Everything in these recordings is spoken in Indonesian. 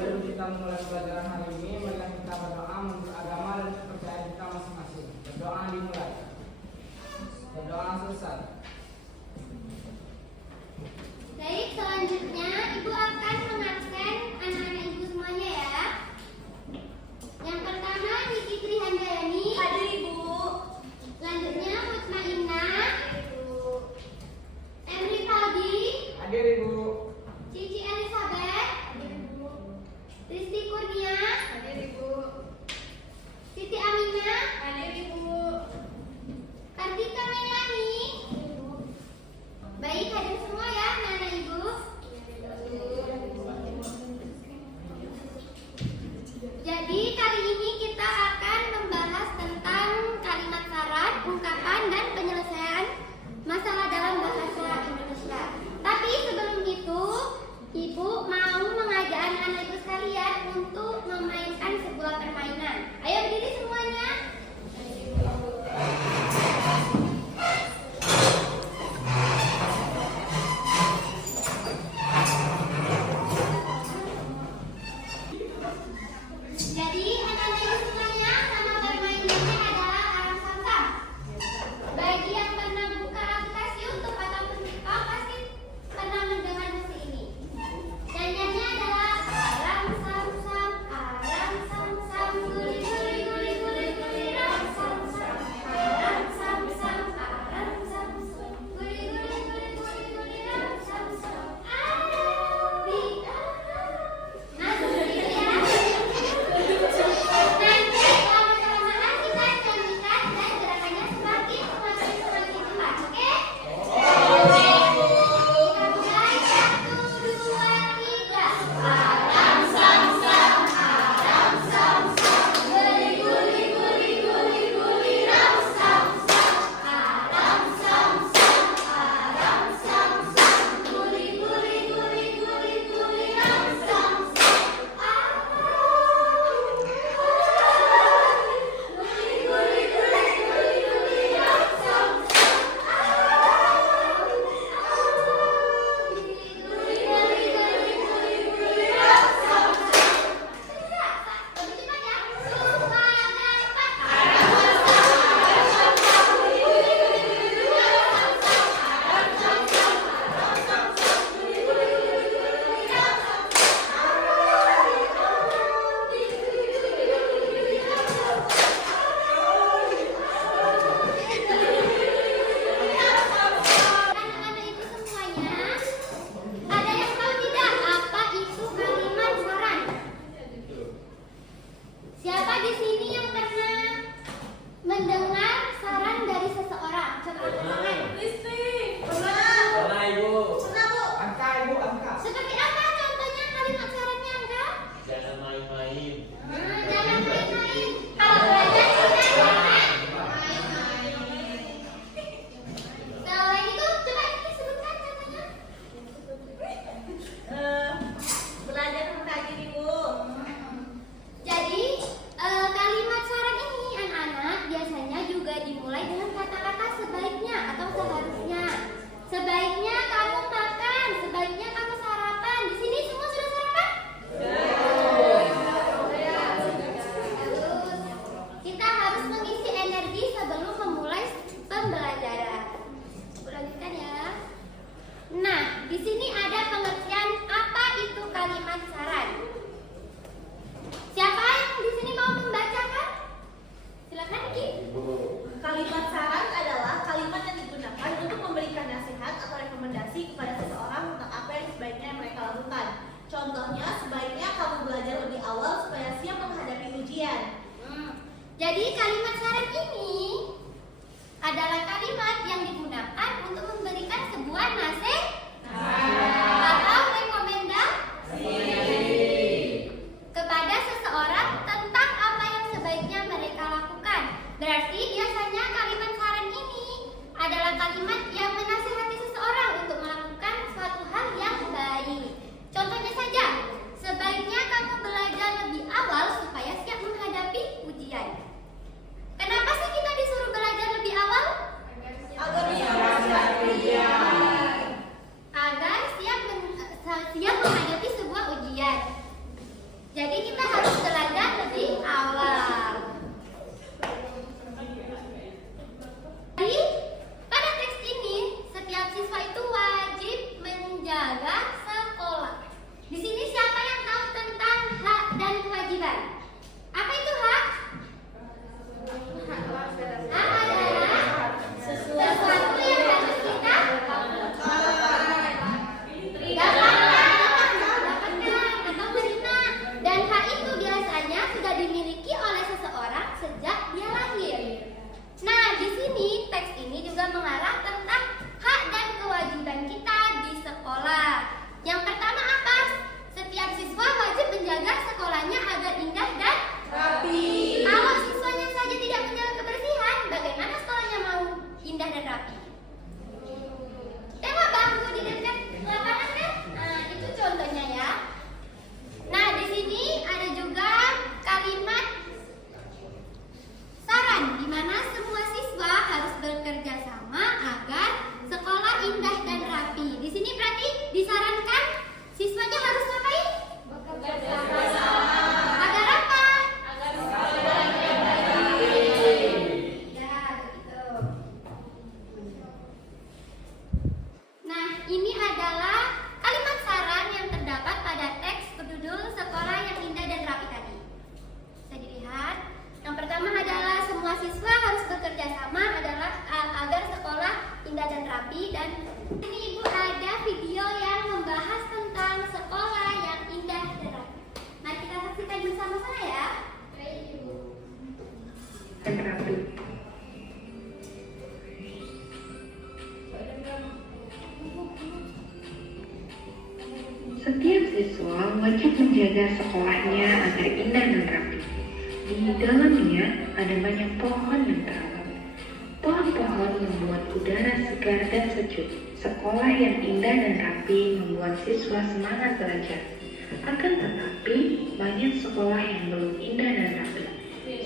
Sebelum kita mulai pelajaran hari ini, marilah kita berdoa menurut agama dan kepercayaan kita masing-masing. Berdoa dimulai. Berdoa selesai. Baik, selanjutnya Ibu akan mengabsen anak-anak Ibu semuanya ya. Yang pertama Niki Trihandayani. Hadir Ibu. Selanjutnya Mutmainah. Emri Faldi. Hadir Ibu. Cici Elizabeth. Risti Kurnia. Hadir Ibu. Siti Aminah. Hadir Ibu. Kartika Melani. Baik, hadir semua ya anak-anak Ibu. Jadi kali ini kita akan membahas tentang kalimat syarat, ungkapan, dan penyelesaian masalah dalam bahasa Indonesia. Tapi sebelum itu, Ibu mau mengajak anak-anak Ibu sekalian untuk memainkan sebuah permainan. Ayo berdiri semuanya. Jadi anak-anak Ibu semuanya, nama permainannya adalah arang samsam. Bagi yang pernah buka aplikasi YouTube ataupun TikTok pasti pernah mendengar musik ini. Nyanyiannya adalah arang samsam, guli guli guli guli guli arang samsam, arang samsam, guli guli guli guli guli arang samsam. Nah, seperti itu ya. Nanti kalau kelamaan kita nyanyikan dan gerakannya semakin cepat, oke? Kita mulai 1, 2, 3. Arang samsam, guli guli guli guli guli arang samsam, arang samsam, guli guli guli guli guli arang samsam. Anak-anak Ibu semuanya, ada yang tahu tidak apa itu kalimat saran? Siapa di sini yang pernah mendengar saran dari seseorang? Coba angkat tangan. Risti. Pernah Ibu. Pernah Bu. Angka Ibu, angka. Seperti apa contohnya kalimat sarannya, Angga? Jangan main-main. Jangan main-main. Kalau belajar jangan selain itu, coba ini sebutkan contohnya. Belajar rajin Ibu. Jadi kalimat saran ini anak-anak biasanya juga dimulai dengan kata-kata sebaiknya atau seharusnya. Sebaiknya kamu makan, sebaiknya kamu sarapan. Di sini semua sudah sarapan? Bagus. Kita harus mengisi energi sebelum memulai pembelajaran. Lanjutkan ya. Nah, di sini ada pengertian apa itu kalimat saran. Siapa yang di sini mau membacakan? Silakan Ki. Kalimat saran adalah kalimat yang digunakan untuk memberikan nasihat atau rekomendasi kepada seseorang tentang apa yang sebaiknya mereka lakukan. Contohnya, sebaiknya kamu belajar lebih awal supaya siap menghadapi ujian. Jadi kalimat saran ini adalah kalimat yang digunakan untuk memberikan sebuah nasihat atau rekomendasi kepada seseorang tentang apa yang sebaiknya mereka lakukan. Berarti biasanya kalimat saran ini adalah kalimat yang menasihati seseorang untuk melakukan suatu hal yang baik. Contohnya saja, sebaiknya kamu belajar lebih awal supaya siap menghadapi ujian. Kenapa sih kita disuruh belajar lebih awal? Agar Agar siap menghadapi sebuah ujian. Jadi kita harus belajar lebih awal. Jadi pada teks ini setiap siswa itu wajib menjaga sekolah. Di sini siapa yang tahu tentang hak dan kewajiban? Apa itu hak? Hak adalah sesuatu yang harus kita dapatkan atau terima. Dan hak itu biasanya sudah dimiliki oleh seseorang sejak dia lahir. Nah, di sini teks ini juga mengarah tentang hak dan kewajiban kita di sekolah. Yang pertama apa? Setiap siswa wajib menjaga sekolahnya agar indah dan rapi. Kalau siswanya saja tidak menjaga kebersihan, bagaimana sekolahnya mau indah dan rapi? Tengok bangku di dekat lapangan kan? Nah, itu contohnya ya. Nah, di sini ada juga kalimat saran di mana semua siswa harus bekerja sama agar sekolah indah dan rapi. Di sini berarti disarankan siswanya harus ngapain? Bekerja sama. Agar apa? Agar sekolahnya rapi. Ya, begitu. Nah, ini adalah kalimat saran yang terdapat pada teks berjudul Sekolah yang Indah dan Rapi tadi. Bisa dilihat. Yang pertama adalah semua siswa harus bekerja sama adalah agar sekolah indah dan rapi. Dan ini Ibu ada video yang membahas tentang sekolah yang indah dan rapi. Mari kita saksikan bersama-sama ya. Baik Ibu. Dan rapi. Setiap siswa wajib menjaga sekolahnya agar indah dan rapi. Di dalamnya ada banyak pohon yang terawat. Pohon-pohon membuat udara segar dan sejuk. Sekolah yang indah dan rapi membuat siswa semangat belajar. Akan tetapi, banyak sekolah yang belum indah dan rapi.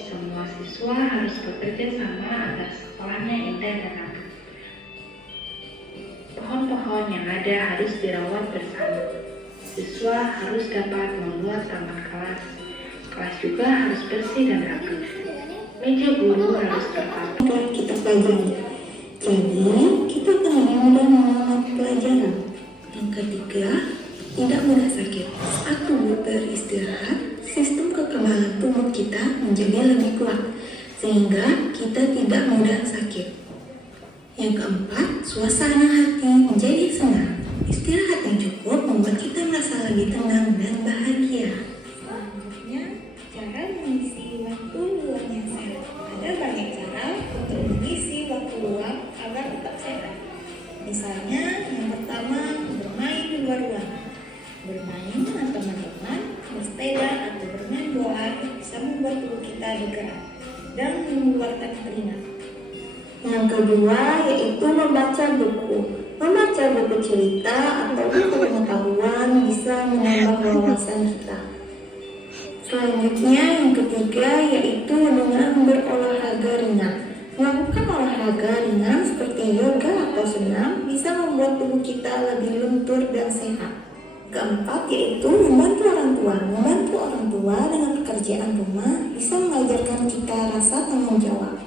Semua siswa harus bekerja sama agar sekolahnya indah dan rapi. Pohon-pohon yang ada harus dirawat bersama. Siswa harus dapat memuat taman kelas. Kelas juga harus bersih dan rapi. Meja guru harus tertata. Kita pelajari. Jadi, kita akan lebih mudah mengenal pelajaran. Yang ketiga, tidak mudah sakit. Saat tubuh beristirahat, sistem kekebalan tubuh kita menjadi lebih kuat, sehingga kita tidak mudah sakit. Yang keempat, suasana hati menjadi senang. Istirahat yang cukup membuat kita merasa lebih tenang dan bahagia. Selanjutnya, cara mengisi waktu luang yang sehat. Ada banyak cara untuk mengisi waktu luang agar tetap sehat. Misalnya, yang pertama, bermain di luar ruangan. Bermain dengan teman-teman, bersepeda atau bermain bola bisa membuat tubuh kita bergerak dan mengeluarkan keringat. Yang kedua yaitu membaca buku. Membaca buku cerita atau buku pengetahuan bisa menambah wawasan kita. Selanjutnya yang ketiga yaitu dengan berolahraga ringan. Melakukan olahraga ringan seperti yoga atau senam bisa membuat tubuh kita lebih lentur dan sehat. Keempat yaitu membantu orang tua. Membantu orang tua dengan pekerjaan rumah bisa mengajarkan kita rasa tanggung jawab.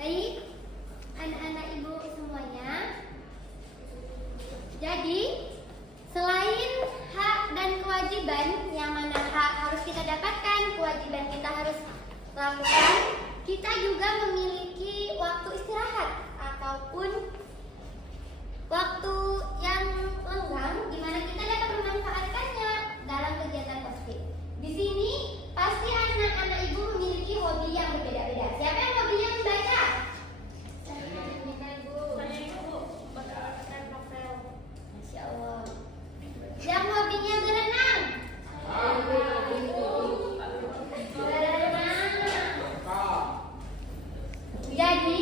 Baik, anak-anak ibu semuanya. Jadi, selain hak dan kewajiban, yang mana hak harus kita dapatkan, kewajiban kita harus lakukan, kita juga memiliki waktu istirahat ataupun waktu yang lenggang di mana kita dapat memanfaatkannya dalam kegiatan positif. Di sini pasti anak-anak ibu memiliki hobi yang berbeda-beda. Siapa yang hobinya membaca? Masya Allah. Yang hobinya berenang? Berenang. Jadi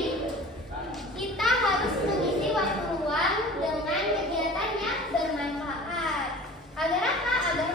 kita harus mengisi waktu luang dengan kegiatan yang bermanfaat. Agar apa? Agar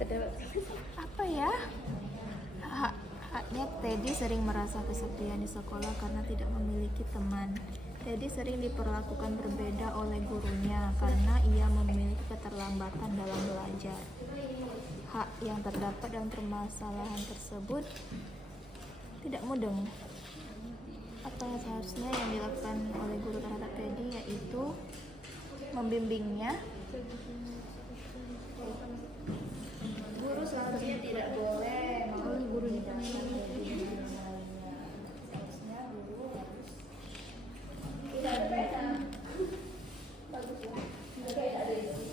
Apa ya? Haknya Teddy sering merasa kesepian di sekolah karena tidak memiliki teman. Teddy sering diperlakukan berbeda oleh gurunya karena ia memiliki keterlambatan dalam belajar. Hak yang terdapat dalam permasalahan tersebut tidak mudeng. Apa yang seharusnya yang dilakukan oleh guru terhadap Teddy yaitu membimbingnya. Guru seharusnya tidak boleh guru ditanyakan Teddy dan lainnya. Seharusnya guru tidak berbeda. Bagus ya. Tidak ada isi.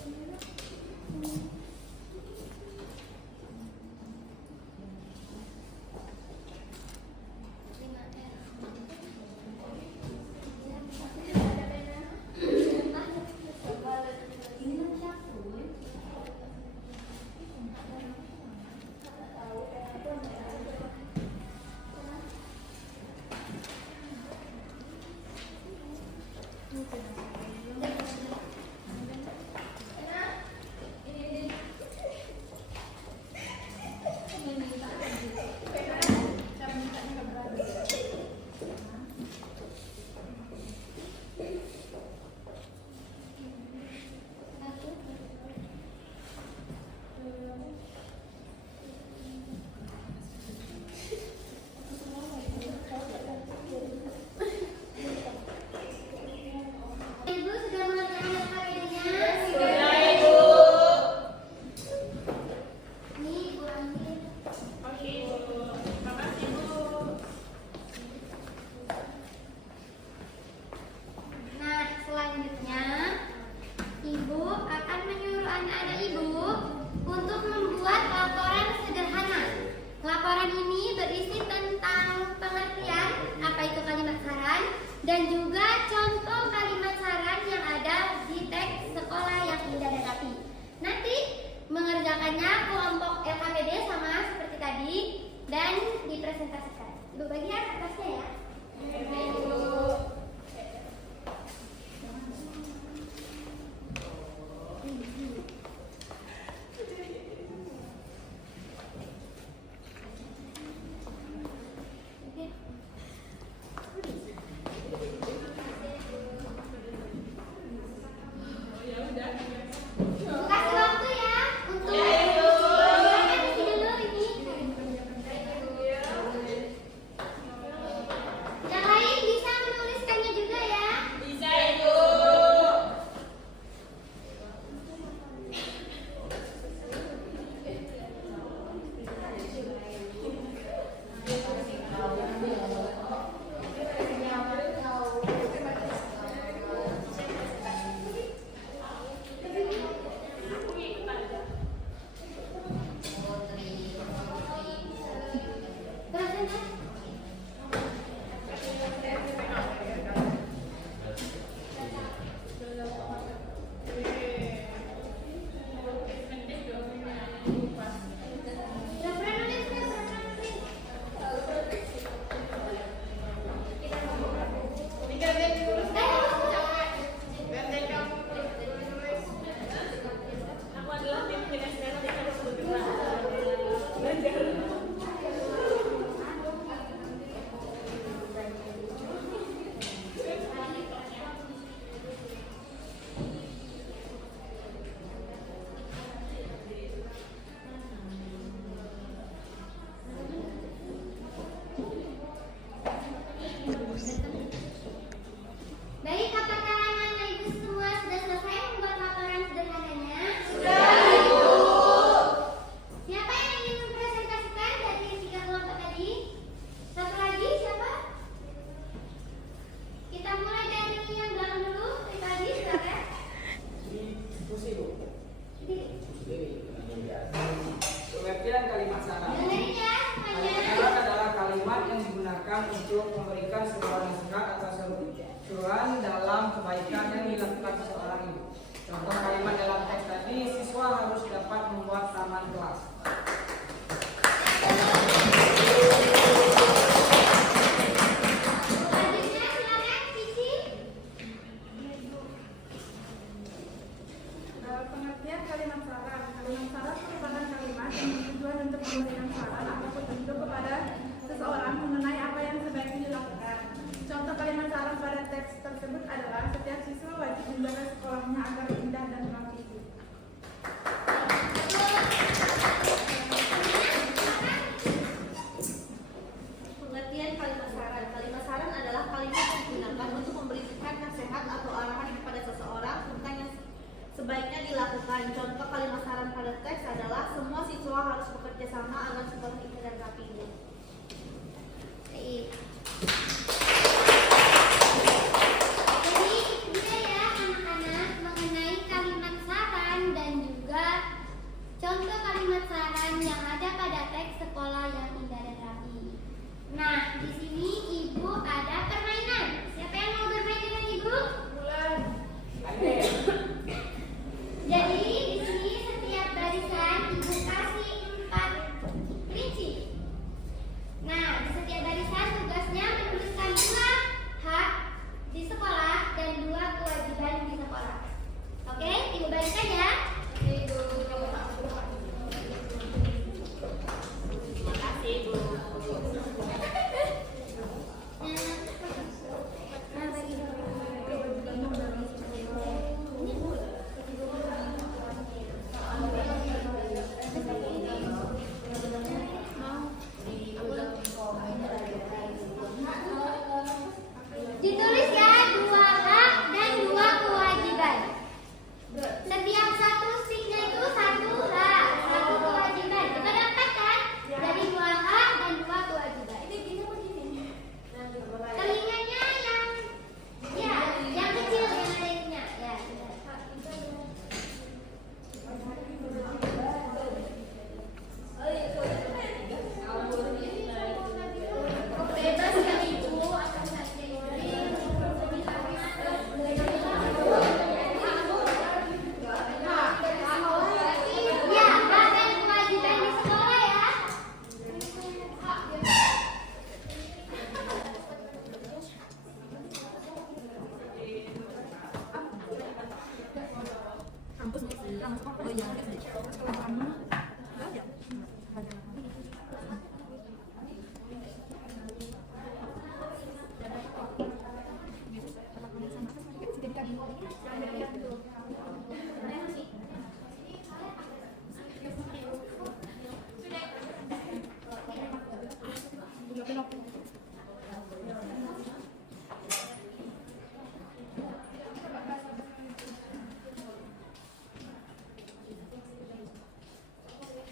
Ibu sudah mengerjakan SKPD-nya? Sudah, Ibu. Ini Ibu ambil. Oke, Ibu. Terima kasih, Bu. Nah, selanjutnya Ibu akan menyuruh anak-anak Ibu untuk membuat laporan sederhana. Laporan ini berisi tentang pengertian apa itu kalimat saran dan juga contoh kalimat saran yang ada di teks sekolah yang indah dan rapi. Nanti mengerjakannya kelompok LKPD sama seperti tadi dan dipresentasikan. Ibu bagi ya kertasnya ya. Kasih waktu ya untuk mengerjakan isi dulu ini. Yang lain bisa menuliskannya juga ya. Bisa, Ibu. Presentasi. Aku adalah tim kinestetik yang harus bergerak. Belajar. Baik, apakah anak-anak Ibu semua sudah selesai membuat laporan sederhananya? Siapa yang ingin mempresentasikan dari 3 kelompok tadi? Satu lagi siapa? Kita mulai dari yang belakang dulu. Tadi silakan. Pengertian kalimat saran. Dengerin ya Kalimat semuanya. saran adalah kalimat yang digunakan untuk memberikan sebuah nasihat atau seruan dalam kebaikan yang dilakukan seseorang itu. Contoh kalimat dalam teks tadi, siswa harus dapat membuat taman kelas. Selanjutnya silakan Cici. Pengertian kalimat saran. Kalimat saran merupakan kalimat bukan untuk memberikan saran atau petunjuk kepada seseorang mengenai apa yang sebaiknya dilakukan. Contoh kalimat saran pada teks tersebut adalah setiap siswa wajib menjaga sekolahnya agar indah dan rapi. Pengertian kalimat saran. Kalimat saran adalah kalimat yang digunakan untuk memberikan nasihat atau arahan kepada seseorang tentang yang sebaiknya dilakukan. Contoh kalimat saran pada teks adalah semua siswa harus bekerja sama agar sekolah indah dan rapi. Baik. Jadi itu dia ya anak-anak mengenai kalimat saran dan juga contoh kalimat saran yang ada pada teks sekolah yang indah dan rapi. Nah, di sini Ibu ada permainan. Siapa yang mau bermain dengan Ibu? Jadi di sini setiap barisan Ibu kasih 4 kelinci. Nah, di setiap barisan tugasnya menuliskan 2 hak di sekolah dan 2 kewajiban di sekolah. Oke, Ibu bacakan ya. Terima kasih, Bu. Nah, bagi ditulis ya 2 hak dan 2 kewajiban. Setiap satu sticknya itu 1 hak, 1 kewajiban. Kita dapat kan? Jadi 2 hak dan 2 kewajiban. Telinganya yang kecil yang lainnya. Ya, bebas kan Ibu, apa saja ya, hak dan kewajiban di sekolah ya.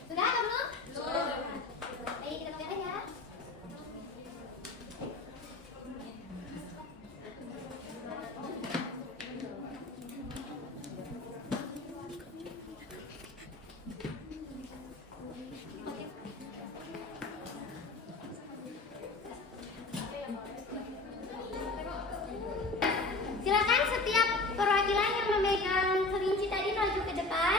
Sudah kamu? Baik, kita mulai ya. Silakan setiap perwakilan yang memegang kelinci tadi maju ke depan.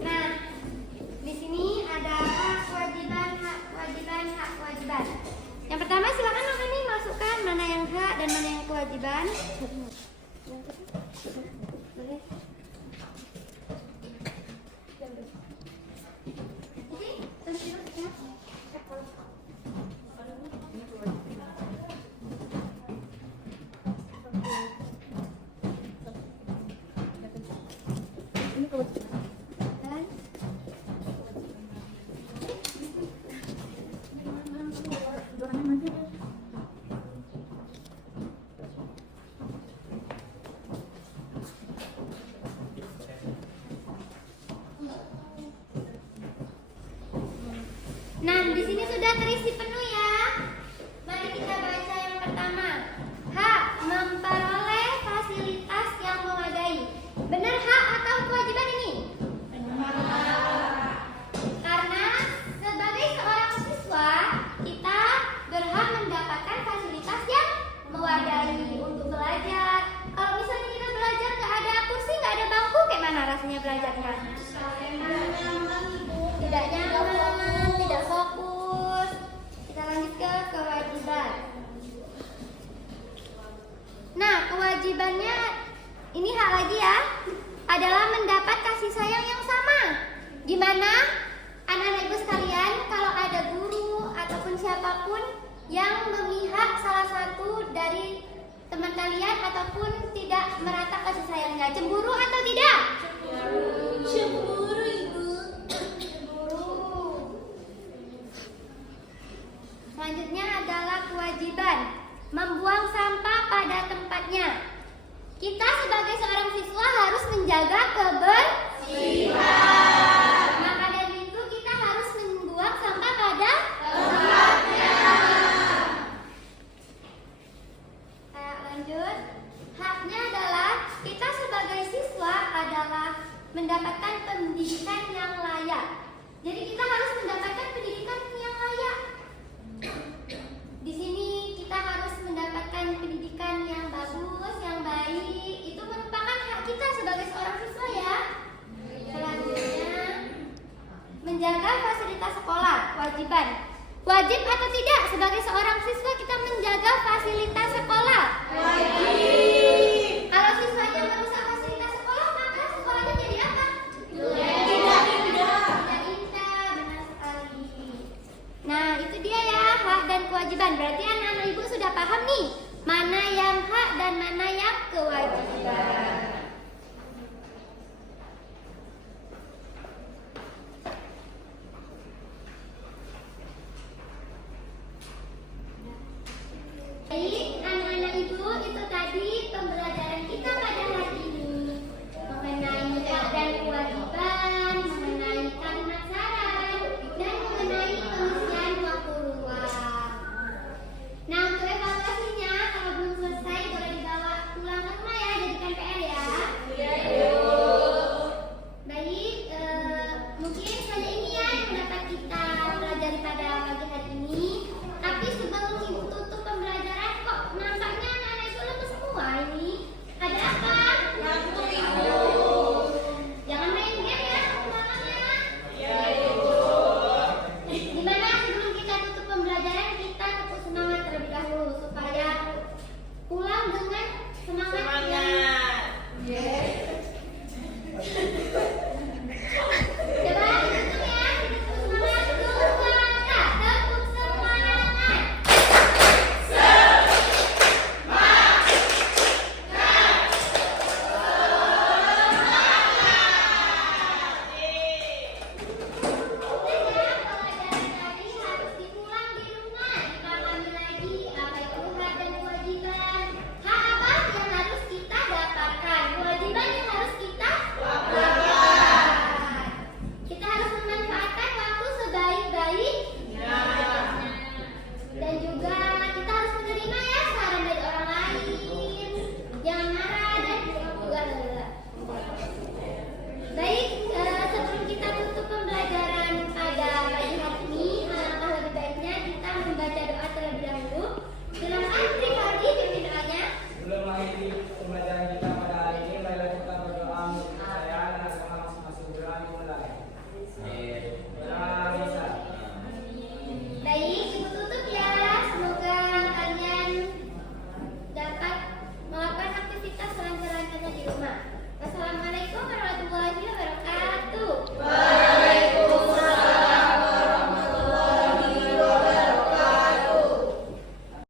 Nah, di sini ada hak kewajiban, hak kewajiban, hak kewajiban. Yang pertama silakan nih masukkan mana yang hak dan mana yang kewajiban. Nah, di sini sudah kewajibannya, ini hak lagi ya, adalah mendapat kasih sayang yang sama. Gimana anak-anak ibu sekalian kalau ada guru ataupun siapapun yang memihak salah satu dari teman kalian ataupun tidak merata kasih sayangnya, cemburu atau tidak? Cemburu, Ibu. Selanjutnya adalah kewajiban membuang sampah pada tempatnya. Kita sebagai seorang siswa harus menjaga kebersihan. Maka dari itu kita harus membuang sampah pada tempatnya. Lanjut. Haknya adalah kita sebagai siswa adalah mendapatkan pendidikan yang layak. Jadi kita harus mendapatkan pendidikan yang layak. Di sini kita harus mendapatkan pendidikan yang bagus, yang baik. Itu merupakan hak kita sebagai seorang siswa ya. Selanjutnya, menjaga fasilitas sekolah, kewajiban. Wajib atau tidak sebagai seorang siswa kita menjaga fasilitas sekolah? Wajib. Kalau siswanya merusak fasilitas sekolah, maka sekolahnya jadi apa? Tidak indah, benar sekali. Nah, itu dia ya, hak dan kewajiban. Berarti anak-anak ibu sudah paham nih, mana yang hak dan mana yang kewajiban.